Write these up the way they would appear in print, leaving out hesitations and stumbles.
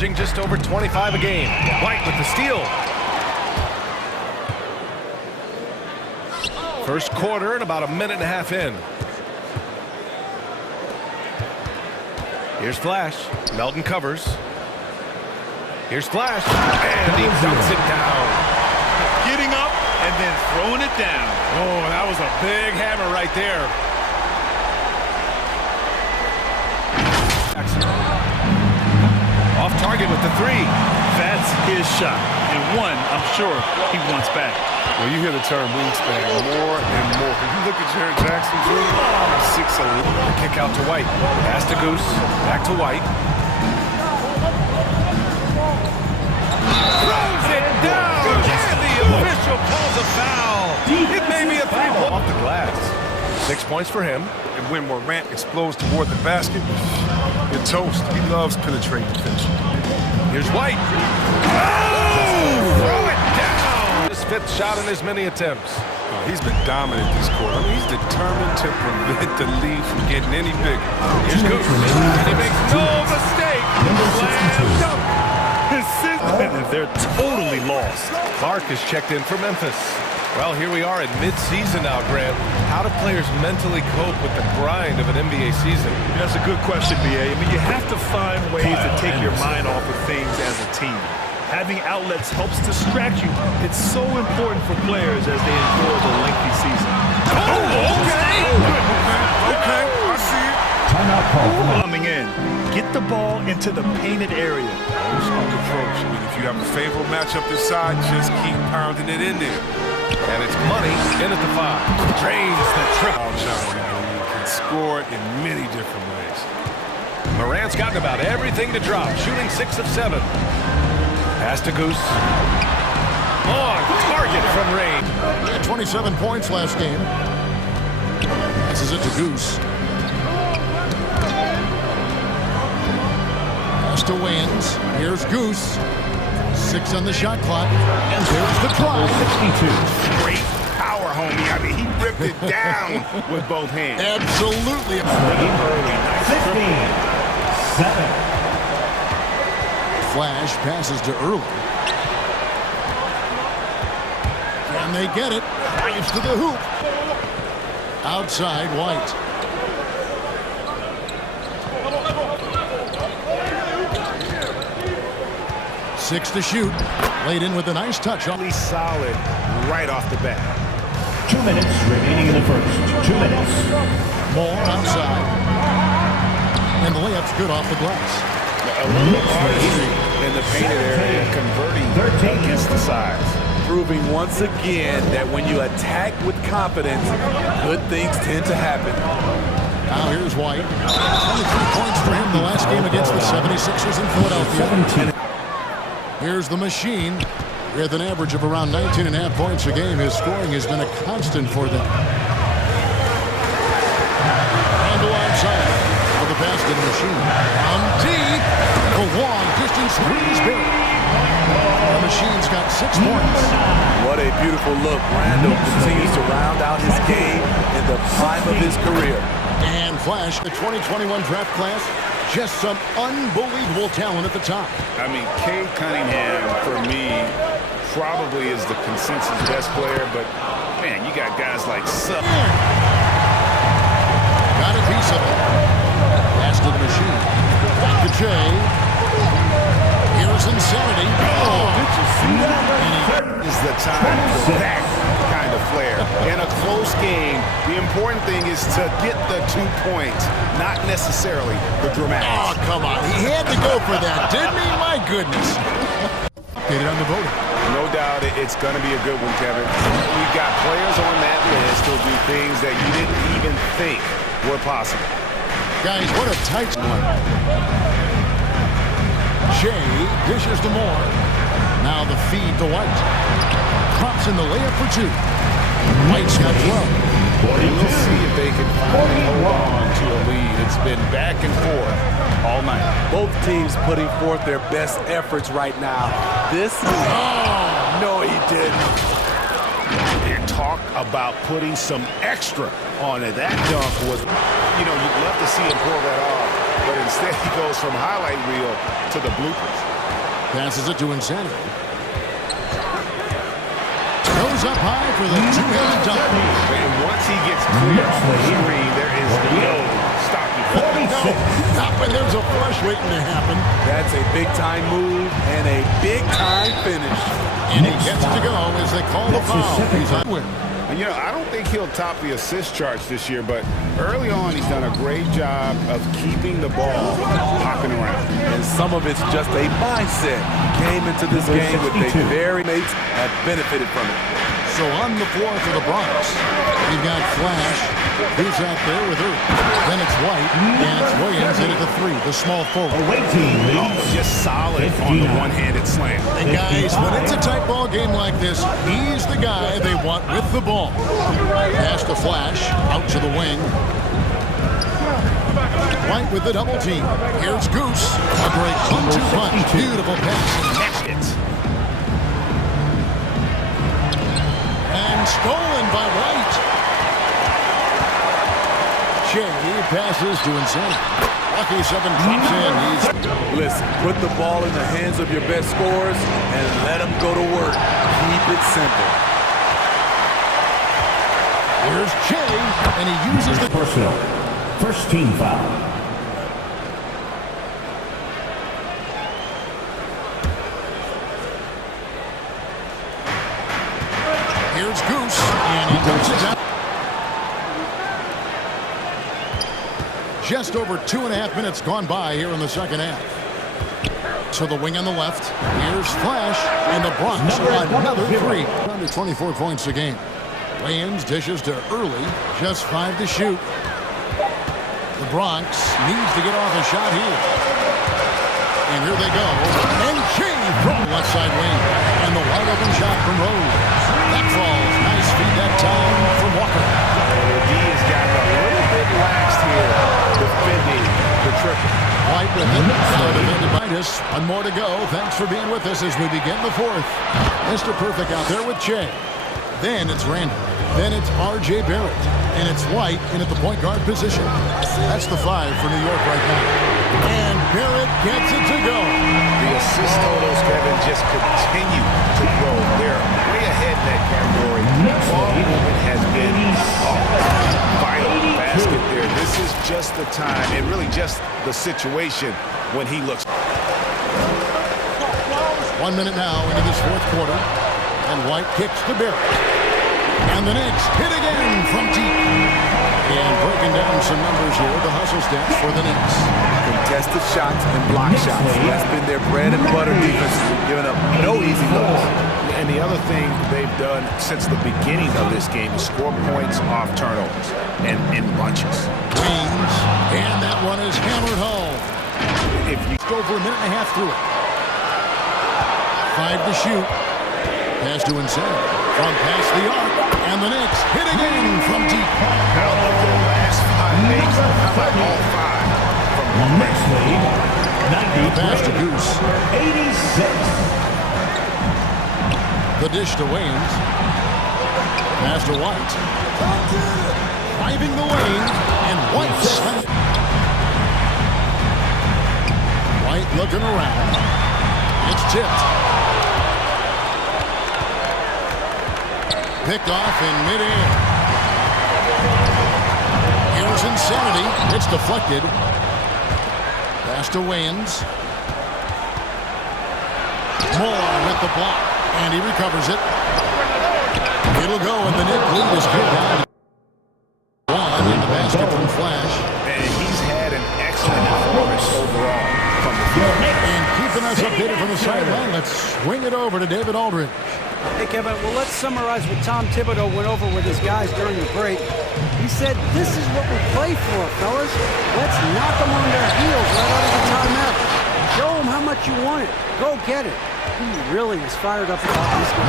Just over 25 a game. White with the steal. First quarter and about a minute and a half in. Here's Flash. Melton covers. Here's Flash. And he dunks it down. Getting up and then throwing it down. Oh, that was a big hammer right there. Off target with the three. That's his shot. And one, I'm sure, he wants back. Well, you hear the term wingspan more and more. If you look at Jared Jackson, 6'11". Kick out to White. Pass to Goose. Back to White. Throws it down. And the official calls a foul. It may be a three-point off the glass. 6 points for him. And when Morant explodes toward the basket, you're toast. He loves penetrating the finish. Here's White. Oh! Throw it down! His fifth shot in as many attempts. He's been dominant this quarter. I mean, he's determined to prevent the lead from getting any bigger. Here's Goose. And he makes no mistake. Slam dunk. They're totally lost. Clark is checked in for Memphis. Well, here we are at mid-season now, Grant. How do players mentally cope with the grind of an NBA season? That's a good question, B.A. I mean, you have to find ways to take your mind off of things as a team. Having outlets helps distract you. It's so important for players as they endure the lengthy season. Oh, okay. Okay, I see it. Timeout call. Coming in. Get the ball into the painted area. Old school approach. I mean, if you have a favorable matchup this side, just keep pounding it in there. And it's money in at the 5. Drains the triple. You can score it in many different ways. Morant's gotten about everything to drop. Shooting 6 of 7. Pass to Goose. On target from range. 27 points last game. Passes it to Goose. Pass to Wayans. Here's Goose. 6 on the shot clock. And there's the try. 62. Great power, homie. I mean, he ripped it down with both hands. Absolutely. 7. Flash passes to Early. Can they get it? Drives to the hoop. Outside, White. Six to shoot. Laid in with a nice touch. Really solid right off the bat. 2 minutes remaining in the first. 2 minutes. More outside. And the layup's good off the glass. A little artistry in the painted area, converting against the size. Proving once again that when you attack with confidence, good things tend to happen. Now here's White. 23 points for him the last game against the 76ers in Philadelphia. Here's the machine. With an average of around 19.5 points a game, his scoring has been a constant for them. Randall outside with the pass to the machine. On deep, the long distance three is big. The machine's got 6 points. What a beautiful look. Randall continues to round out his game in the prime of his career. And Flash, the 2021 draft class, just some unbelievable talent at the top. I mean, Cade Cunningham, for me, probably is the consensus best player, but, man, you got guys like Sutton. Got a piece of it. Pass to the machine. Back to Jay. Here's insanity. Oh, Did you see that? Is the time for that kind of flair. In a close game, the important thing is to get the 2 points, not necessarily the dramatics. Oh, come on. He had to go for that, didn't he? My goodness. Get it on the voting. No doubt it's going to be a good one, Kevin. We've got players on that list who'll do things that you didn't even think were possible. Guys, what a tight one. Jay dishes to Moore. Now the feed to White. Drops in the layup for 2. White's got 12. We'll see if they can finally hold on to a lead. It's been back and forth all night. Both teams putting forth their best efforts right now. This is... Oh, no, he didn't. And talk about putting some extra on it. That dunk was, you'd love to see him pull that off. But in Instead, he goes from highlight reel to the bloopers. Passes it to Insanity. Goes up high for the two-handed dunk. And once he gets clear off the screen, there is no stopping. No, not when there's a flush waiting to happen. That's a big-time move and a big-time finish. And he gets to go as they call the foul. He's on win. You know, I don't think he'll top the assist charts this year, but early on he's done a great job of keeping the ball hopping around. And some of it's just a mindset. Came into this game with a very mates have benefited from it. So on the floor for the Bronx, we've got Flash, who's out there with her. Then it's White, and it's Williams in at the three, the small forward. Away team leads. Just solid on the one-handed slam. And guys, when it's a tight ball game like this, he's the guy they want with the ball. Pass to Flash, out to the wing. White with the double team. Here's Goose, a great 1-2 punch. Beautiful pass. And stolen by White. Shea passes to Insanity. Lucky 7 drops in. Listen, put the ball in the hands of your best scorers and let them go to work. Keep it simple. Here's Shea, and he uses the Personal. First team foul. Here's Goose, and he dumps it down. Just over 2.5 minutes gone by here in the second half. To the wing on the left. Here's Flash, and the Bronx another three. Under 24 points a game. Williams dishes to Early, just 5 to shoot. The Bronx needs to get off a shot here. And here they go. And Shea from left side wing. And the wide open shot from Rose. That falls. Nice feed that time from Walker. D has gotten a little bit lax here defending the triple. White with it. Defended by us. One more to go. Thanks for being with us as we begin the fourth. Mr. Perfect out there with Shea. Then it's Randall. Then it's R.J. Barrett. And it's White in at the point guard position. That's the 5 for New York right now. And Barrett gets it to go. The assist totals, Kevin, just continue to grow. They're way ahead in that category. Ball movement has been vital basket there. This is just the time and really just the situation when he looks. 1 minute now into this fourth quarter. And White kicks to Barrett. And the Knicks hit again from deep. And breaking down some numbers here, the hustle stats for the Knicks. Contested shots and block shots. That's been their bread and butter defensively, giving up no easy looks. And the other thing they've done since the beginning of this game is score points off turnovers and in bunches. Wings, and that one is hammered home. If you go for a minute and a half through it. 5 to shoot. Pass to Insanity. From past the arc. And the Knicks hit again from deep. Out of their last 5 games, how about all 5 from Knicks lead. 90. Pass to Goose. 86. The dish to Williams. Pass to White. Driving the lane. And White. White looking around. It's tipped. Picked off in midair. Here's Insanity. It's deflected. Pass to Williams. Moore with the block. And he recovers it. It'll go, and the Knicks lead is good down. One in the basket from Flash. And he's had an excellent performance overall from the field. And keeping us updated from the sideline, let's swing it over to David Aldridge. Hey, Kevin, well, let's summarize what Tom Thibodeau went over with his guys during the break. He said, this is what we play for, fellas. Let's knock them on their heels right out of the timeout. Show them how much you want it. Go get it. He really is fired up about this game.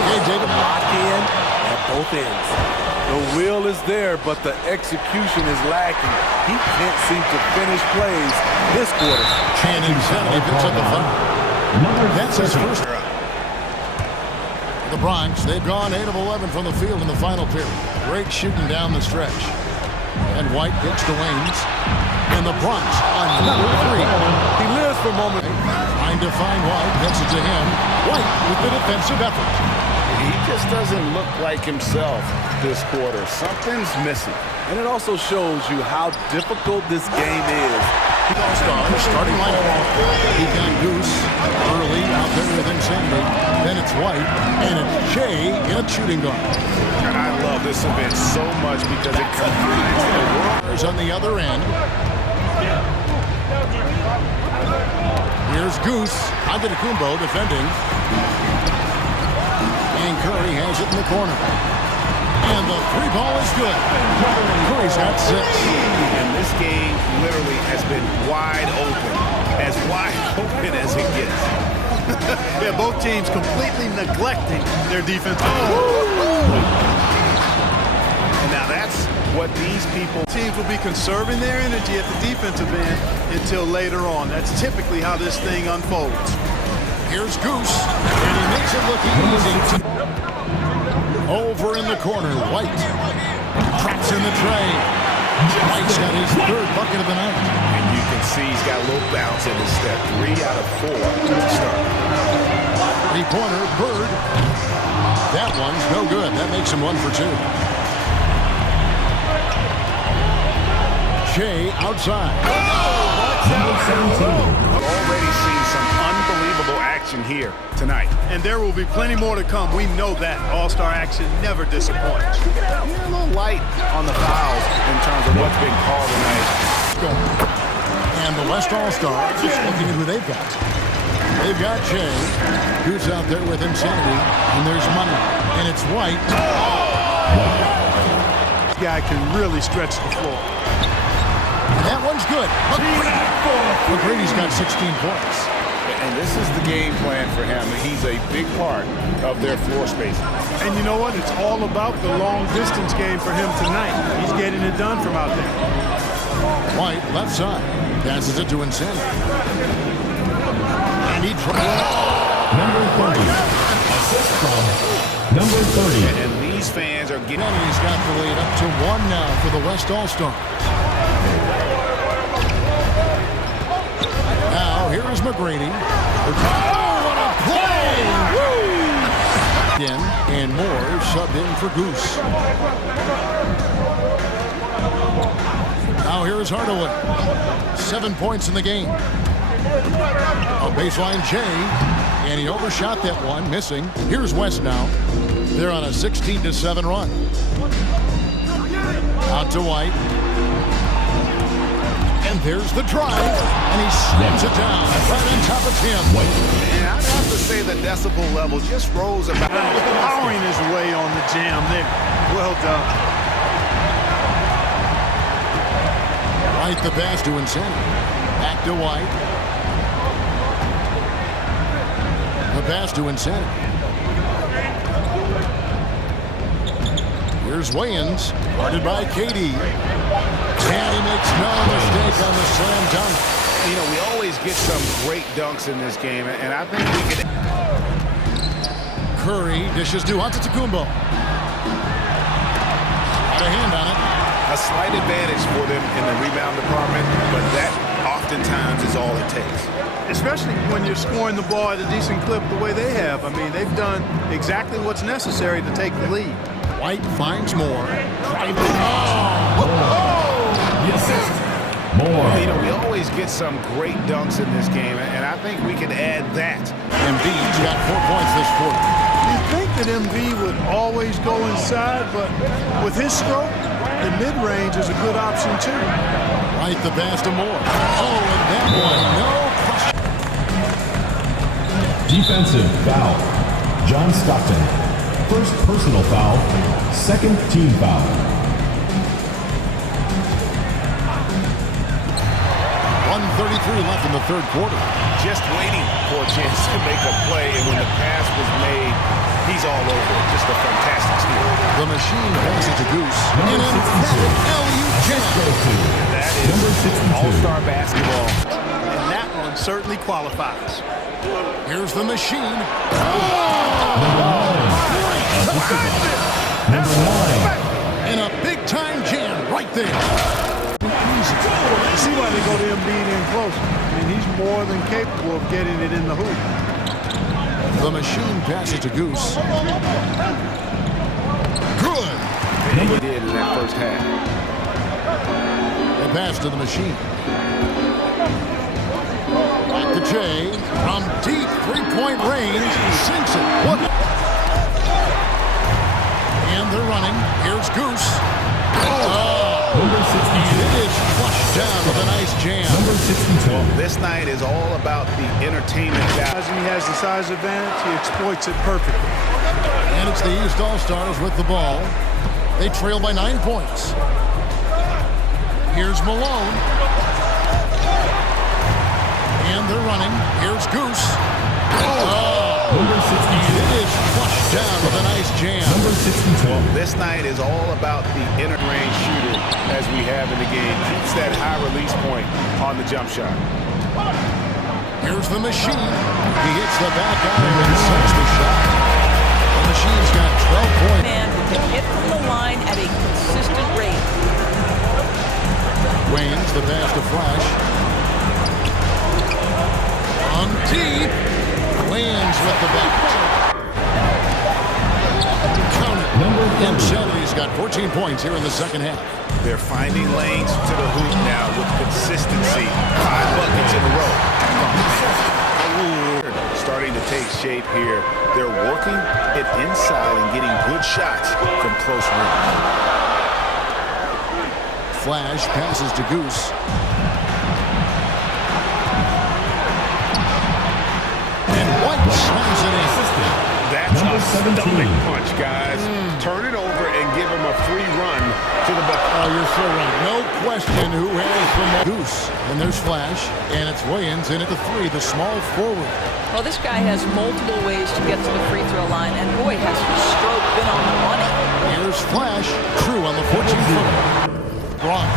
Okay, David. Lock in at both ends. The will is there, but the execution is lacking. He can't seem to finish plays this quarter. And Insanity picks up the foul. That's his first. The Bronx, they've gone 8 of 11 from the field in the final period. Great shooting down the stretch. And White gets to Waynes. And the Bronx, another three. He lives for a moment. Trying to find White, gets it to him. White with the defensive effort. He just doesn't look like himself this quarter. Something's missing. And it also shows you how difficult this game is. All-Star starting lineup. He got Goose early out there with Insanity. Then it's White, and it's Shea in a shooting guard. And I love this event so much because it combines the world. On the other end. Here's Goose. Antetokounmpo defending. And Curry has it in the corner. And the three ball is good. Curry's got 6. And this game literally has been wide open. As wide open as it gets. Yeah, both teams completely neglecting their defense. And now that's what these people... Teams will be conserving their energy at the defensive end until later on. That's typically how this thing unfolds. Here's Goose, and he makes it look easy. Over in the corner, White traps in the tray. White's got his 3rd bucket of the night. And you can see he's got a little bounce in his step. 3 out of 4 to start. 3-pointer, Bird. That one's no good. That makes him 1 for 2. Shea outside. Already seen some unbelievable action here tonight. And there will be plenty more to come. We know that. All-Star action never disappoints. Yeah, a little light on the fouls in terms of what's been called tonight. And the West All-Stars just looking at who they've got. They've got Shea, who's out there with Insanity, and there's Money, and it's White. This guy can really stretch the floor. And that one's good. McGrady's got 16 points. And this is the game plan for him. He's a big part of their floor spacing. And you know what? It's all about the long-distance game for him tonight. He's getting it done from out there. White, left side, passes it to Insanity. And he Number 30. Assist from number 30. And these fans are getting... And he's got the lead up to 1 now for the West All-Star. Now, here is McGrady. Oh, what a play! Woo! Again, and Moore subbed in for Goose. Now here is Hardaway. 7 points in the game. A baseline J, and he overshot that one, missing. Here's West now. They're on a 16-7 run. Out to White. And there's the drive, and he slams it down right on top of Tim. And I'd have to say the decibel level just rose about. Powering his way on the jam there. Well done. White the pass to Insanity. Back to White. The pass to Insanity. Here's Wayans, guarded by KD. And he makes no mistake on the slam dunk. You know, we always get some great dunks in this game, and I think we can... Curry dishes to Antetokounmpo. Got a hand on it. A slight advantage for them in the rebound department, but that oftentimes is all it takes. Especially when you're scoring the ball at a decent clip the way they have. I mean, they've done exactly what's necessary to take the lead. White finds Moore. Moore. You know, we always get some great dunks in this game, and I think we can add that. Embiid's got 4 points this quarter. You'd think that MB would always go inside, but with his stroke, the mid-range is a good option too. White the pass to Moore. Oh, and that one, no question. Defensive foul. John Stockton. First personal foul. Second team foul. 1:33 left in the third quarter. Just waiting for a chance to make a play, and when the pass was made, he's all over it. Just a fantastic steal. The machine passes to Goose. Number 62. That is all-star basketball. And that one certainly qualifies. Here's the machine. Number 9. And a big-time jam right there. You see why they go to him being in close. I mean, he's more than capable of getting it in the hoop. The machine passes to Goose. Good. And he did in that first half. They pass to the machine. Back to Jay. From deep three-point range. Sinks it. What? And they're running. Here's Goose. Number 62. It is flushed down with a nice jam. Number 62. This night is all about the entertainment value. As he has the size advantage, he exploits it perfectly. And it's the East All-Stars with the ball. They trail by 9 points. Here's Malone. And they're running. Here's Goose. Number 62. It is flushed down with a nice jam. Number 62. This night is all about the inter-range shooter as we have in the game. Keeps that high release point on the jump shot. Here's the machine. He hits the back iron and sets the shot. The machine's got 12 points. Man who can hit from the line at a consistent rate. Wayne's the pass to Flash. On deep. Lands with the back. Count it. And Shelley's got 14 points here in the second half. They're finding lanes to the hoop now with consistency. 5 buckets in a row. Starting to take shape here. They're working it inside and getting good shots from close range. Flash passes to Goose. And White slams it in. That's Number a 17. stomach punch, guys. Turn it over and give him a free run to the bucket. Oh, you're so right. No question who has the Goose. And there's Flash. And it's Williams in at the 3, the small forward. Well, this guy has multiple ways to get to the free throw line, and boy, has his stroke been on the money. Here's Flash. True on the 14-footer. Bronx.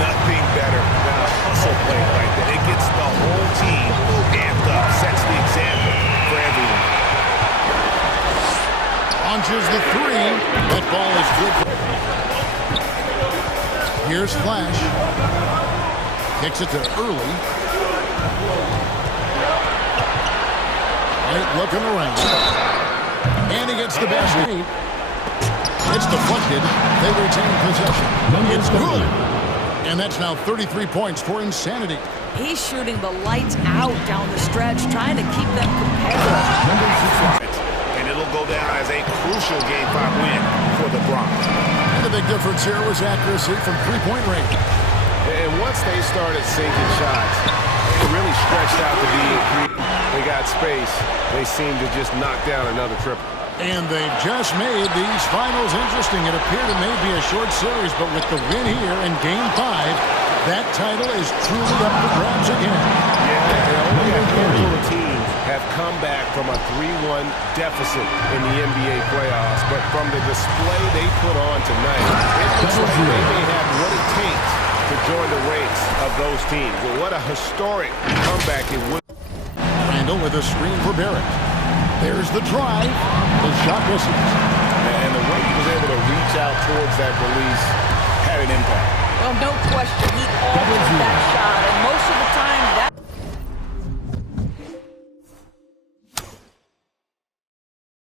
Nothing better than a hustle play like that. It gets the whole team amped up, sets the example for everyone. Launches the 3. That ball is good. Here's Flash. Kicks it to Early. White looking around. And he gets the basket. It's deflected. They retain possession. It's good. And that's now 33 points for Insanity. He's shooting the lights out down the stretch, trying to keep them competitive. And it'll go down as a crucial Game 5 win for the Bronx. And the big difference here was accuracy from three-point range. And once they started sinking shots, they really stretched out the D. They got space. They seemed to just knock down another triple. And they've just made these finals interesting. It appeared it may be a short series, but with the win here in Game 5, that title is truly up for grabs again. Yeah, only a handful of teams have come back from a 3-1 deficit in the NBA playoffs, but from the display they put on tonight, it looks like they may have what it takes to join the ranks of those teams. Well, what a historic comeback it would. Randall with a screen for Barrett. There's the drive. The shot misses. And the way he was able to reach out towards that release had an impact. Well, no question, he altered that shot, and most of the time